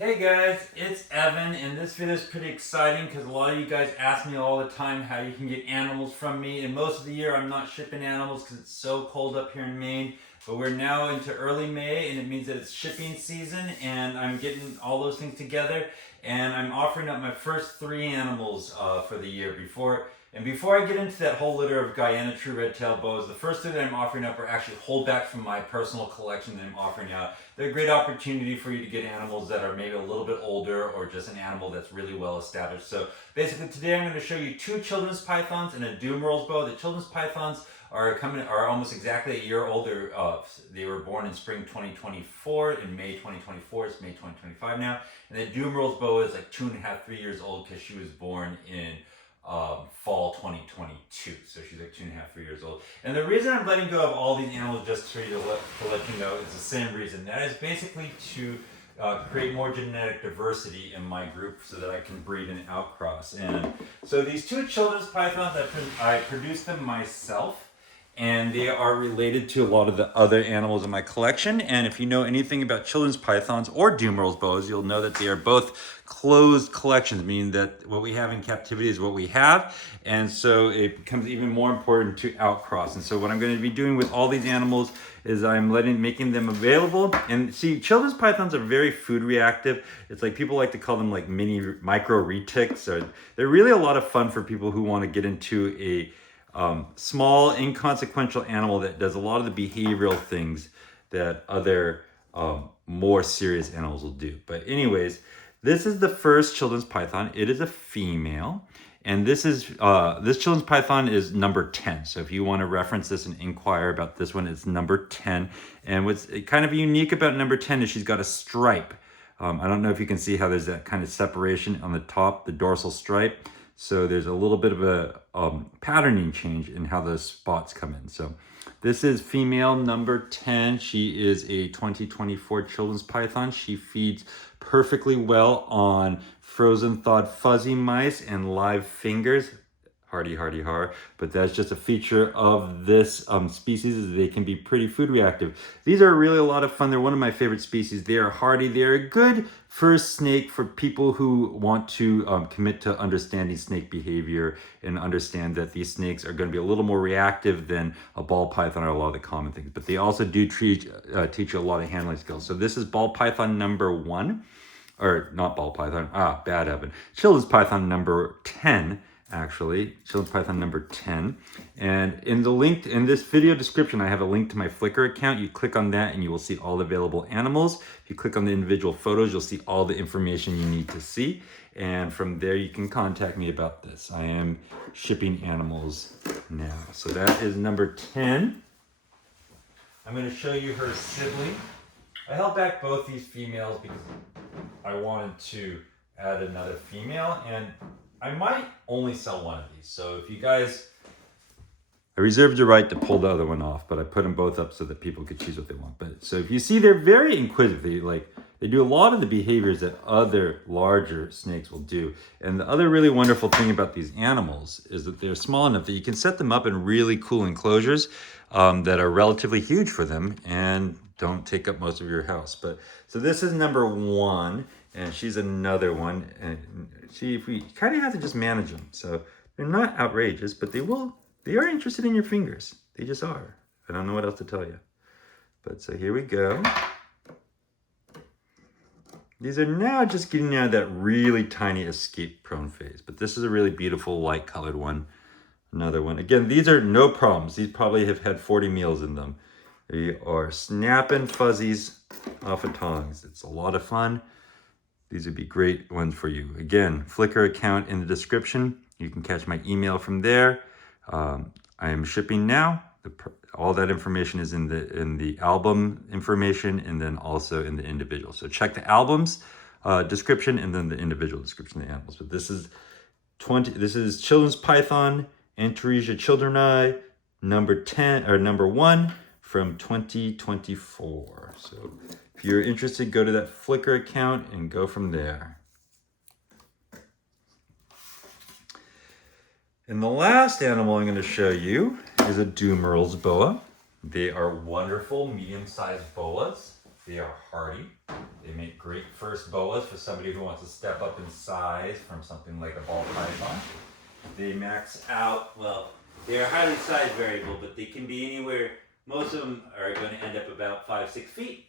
Hey guys, it's Evan, and this video is pretty exciting because a lot of you guys ask me all the time how you can get animals from me, and most of the year I'm not shipping animals because it's so cold up here in Maine, but we're now into early May and it means that it's shipping season and I'm getting all those things together and I'm offering up my first 3 animals for the year. Before I get into that whole litter of Guyana true red-tailed boas, the first 3 that I'm offering up are actually holdbacks from my personal collection that I'm offering out. They're a great opportunity for you to get animals that are maybe a little bit older or just an animal that's really well established. So basically today I'm going to show you 2 children's pythons and a Dumeril's boa. The children's pythons are almost exactly a year older. They were born in spring 2024, in May 2024. It's May 2025 now. And the Dumeril's boa is like 2.5, 3 years old because she was born in fall 2022. So she's like 2.5, 3 years old. And the reason I'm letting go of all these animals just to let you know is the same reason. That is basically to create more genetic diversity in my group so that I can breed and outcross. And so these 2 children's pythons, I produced them myself. And they are related to a lot of the other animals in my collection. And if you know anything about children's pythons or Dumeril's boas, you'll know that they are both closed collections, meaning that what we have in captivity is what we have. And so it becomes even more important to outcross. And so what I'm going to be doing with all these animals is I'm making them available. And see, children's pythons are very food reactive. It's like people like to call them like micro retics. They're really a lot of fun for people who want to get into a small, inconsequential animal that does a lot of the behavioral things that other more serious animals will do. But anyways, this is the first children's python. It is a female, and this children's python is number 10. So if you want to reference this and inquire about this one, it's number 10. And what's kind of unique about number 10 is she's got a stripe. I don't know if you can see how there's that kind of separation on the top, the dorsal stripe. So there's a little bit of a patterning change in how those spots come in. So this is female number 10. She is a 2024 children's python. She feeds perfectly well on frozen thawed fuzzy mice and live fingers. Hardy, hardy, har. But that's just a feature of this species, is they can be pretty food reactive. These are really a lot of fun. They're one of my favorite species. They are hardy. They're a good first snake for people who want to commit to understanding snake behavior and understand that these snakes are going to be a little more reactive than a ball python or a lot of the common things. But they also do teach you a lot of handling skills. So this is ball python number 1. Or not ball python. Bad Evan. Children's python number 10. Actually, children's python number 10. And in this video description, I have a link to my Flickr account. You click on that and you will see all available animals. If you click on the individual photos, you'll see all the information you need to see. And from there, you can contact me about this. I am shipping animals now. So that is number 10. I'm going to show you her sibling. I held back both these females because I wanted to add another female, and I might only sell one of these. So if you guys, I reserved the right to pull the other one off, but I put them both up so that people could choose what they want. But so if you see, they're very inquisitive. They do a lot of the behaviors that other larger snakes will do. And the other really wonderful thing about these animals is that they're small enough that you can set them up in really cool enclosures that are relatively huge for them and don't take up most of your house. But so this is number 1. And she's another one, and we kind of have to just manage them. So they're not outrageous, but they are interested in your fingers. They just are. I don't know what else to tell you. But so here we go. These are now just getting out of that really tiny escape prone phase, but this is a really beautiful light colored one. Another one. Again, these are no problems. These probably have had 40 meals in them. They are snapping fuzzies off of tongs. It's a lot of fun. These would be great ones for you. Again, Flickr account in the description. You can catch my email from there. I am shipping now. All that information is in the album information and then also in the individual. So check the albums description and then the individual description of the animals. But this is children's python, Antaresia childreni, number 10 or number 1 from 2024. So if you're interested, go to that Flickr account and go from there. And the last animal I'm going to show you is a Dumeril's boa. They are wonderful medium-sized boas. They are hardy. They make great first boas for somebody who wants to step up in size from something like a ball python. They max out, well, they are highly size variable, but they can be anywhere. Most of them are going to end up about 5-6 feet.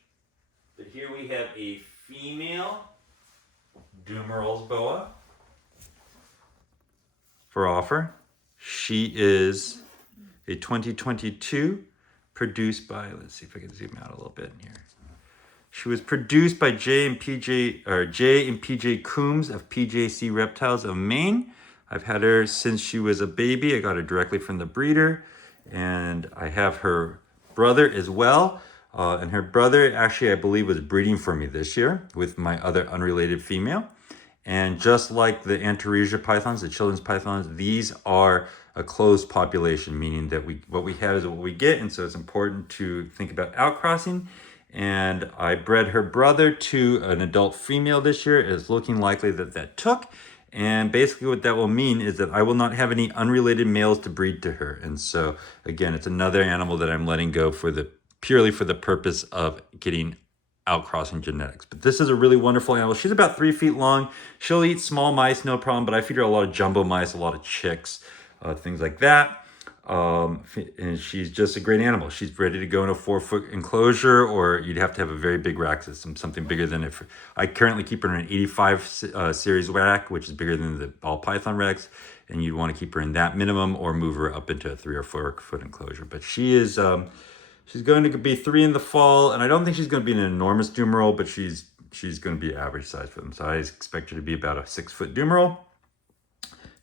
But here we have a female Dumeril's boa for offer. She is a 2022 produced by, let's see if I can zoom out a little bit here. She was produced by J and PJ Coombs of PJC Reptiles of Maine. I've had her since she was a baby. I got her directly from the breeder, and I have her brother as well. And her brother actually, I believe, was breeding for me this year with my other unrelated female. And just like the Antaresia pythons, the children's pythons, these are a closed population, meaning that what we have is what we get. And so it's important to think about outcrossing. And I bred her brother to an adult female this year. It's looking likely that that took. And basically what that will mean is that I will not have any unrelated males to breed to her. And so again, it's another animal that I'm letting go purely for the purpose of getting outcrossing genetics. But this is a really wonderful animal. She's about 3 feet long. She'll eat small mice, no problem, but I feed her a lot of jumbo mice, a lot of chicks, things like that. And she's just a great animal. She's ready to go in a 4-foot enclosure, or you'd have to have a very big rack system, something bigger than it. I currently keep her in an 85 series rack, which is bigger than the ball python racks, and you'd want to keep her in that minimum or move her up into a 3 or 4 foot enclosure. But she is, she's going to be 3 in the fall, and I don't think she's going to be an enormous Dumeril, but she's going to be average size for them. So I expect her to be about a 6-foot Dumeril.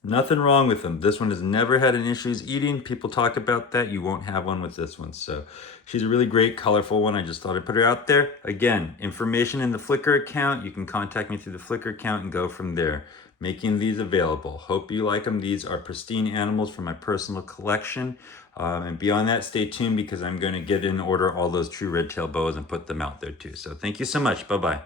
Nothing wrong with them. This one has never had an issues eating. People talk about that. You won't have one with this one. So she's a really great, colorful one. I just thought I'd put her out there. Again, information in the Flickr account. You can contact me through the Flickr account and go from there. Making these available. Hope you like them. These are pristine animals from my personal collection. And beyond that, stay tuned because I'm going to get in order all those true red-tailed boas and put them out there too. So thank you so much. Bye-bye.